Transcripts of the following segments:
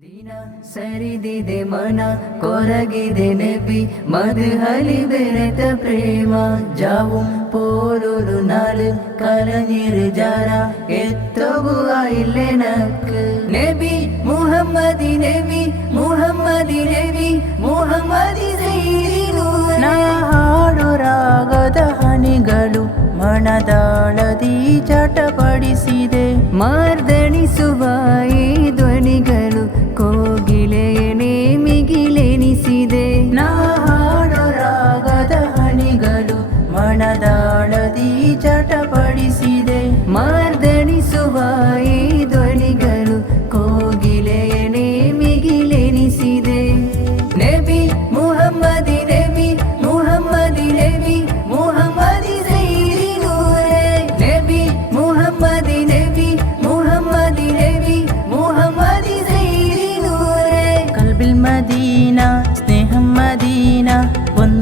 ದಿನ ಸರಿದಿದೆ ಮನ ಕೊರಗಿದೆ ನೆಬಿ ಮದುಹಲಿ ಬೆರೆತ പ്രേമ ജാവും പോലൊരു നാല് കലഞ്ഞിരു ജാര എത്തുകയില്ലെനക്ക് നബി മുഹമ്മദി നബി മുഹമ്മദി നബി മുഹമ്മദി ಹಾಡು ರಾಗದ ಹನಿಗಳು ಮನದಾಳದಿ ಚಟಪಡಿಸಿದೆ. ಮಾರ್ದಣಿಸುವ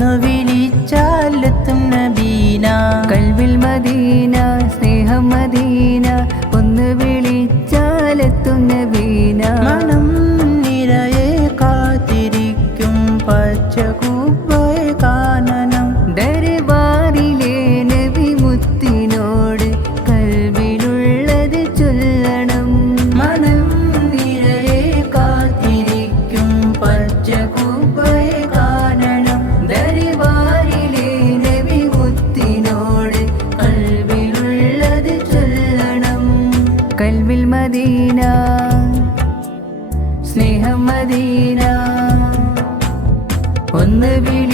ഒന്ന് വിളിച്ചാലെത്തും നബീന. കൽവിൽ മദീന maybe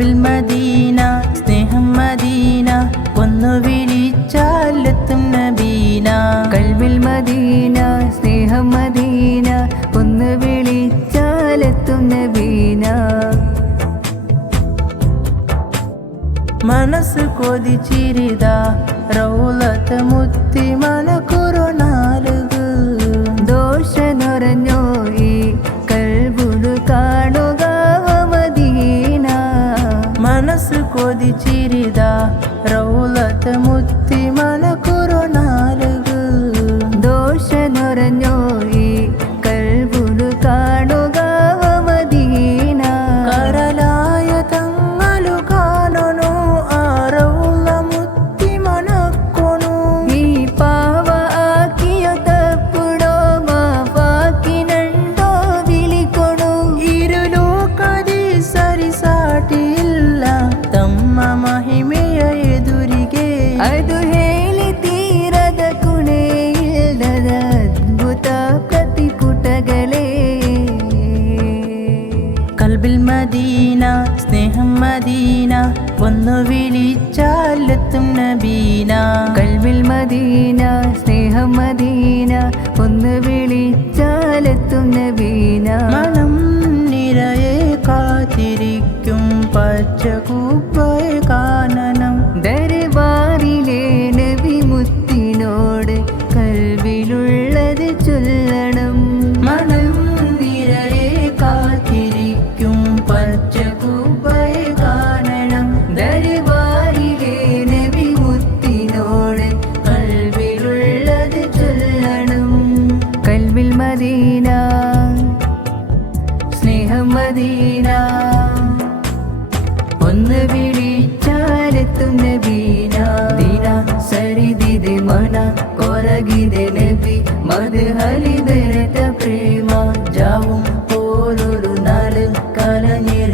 ബാബിൽ മദീന സ്നേഹം മദീന ഒന്നു വിളിച്ചാലെത്തും നബീന. കൽവിൽ മദീന സ്നേഹം മദീന ഒന്ന് വിളിച്ചാലെത്തും നബീന. മനസ്സ് കൊതിച്ചിരിത റൗലത്ത് മുത്തി മനക്കു कोदि రౌలత ముత్తి మన కురుణ കൽബിൽ മദീന സ്നേഹം മദീന ഒന്നു വിളിച്ചാലെത്തും നബീന. കൽവിൽ മദീന സ്നേഹം മദീന. മദീന ഒന്ന് വിളിച്ചാലെത്തും നബീന ദീന സരിദിതെ മന കൊരകിതെ നബി മത് ഹരിതരത പ്രേമ. ജാവും പോലൊരു നാല് കലഞ്ഞിഴ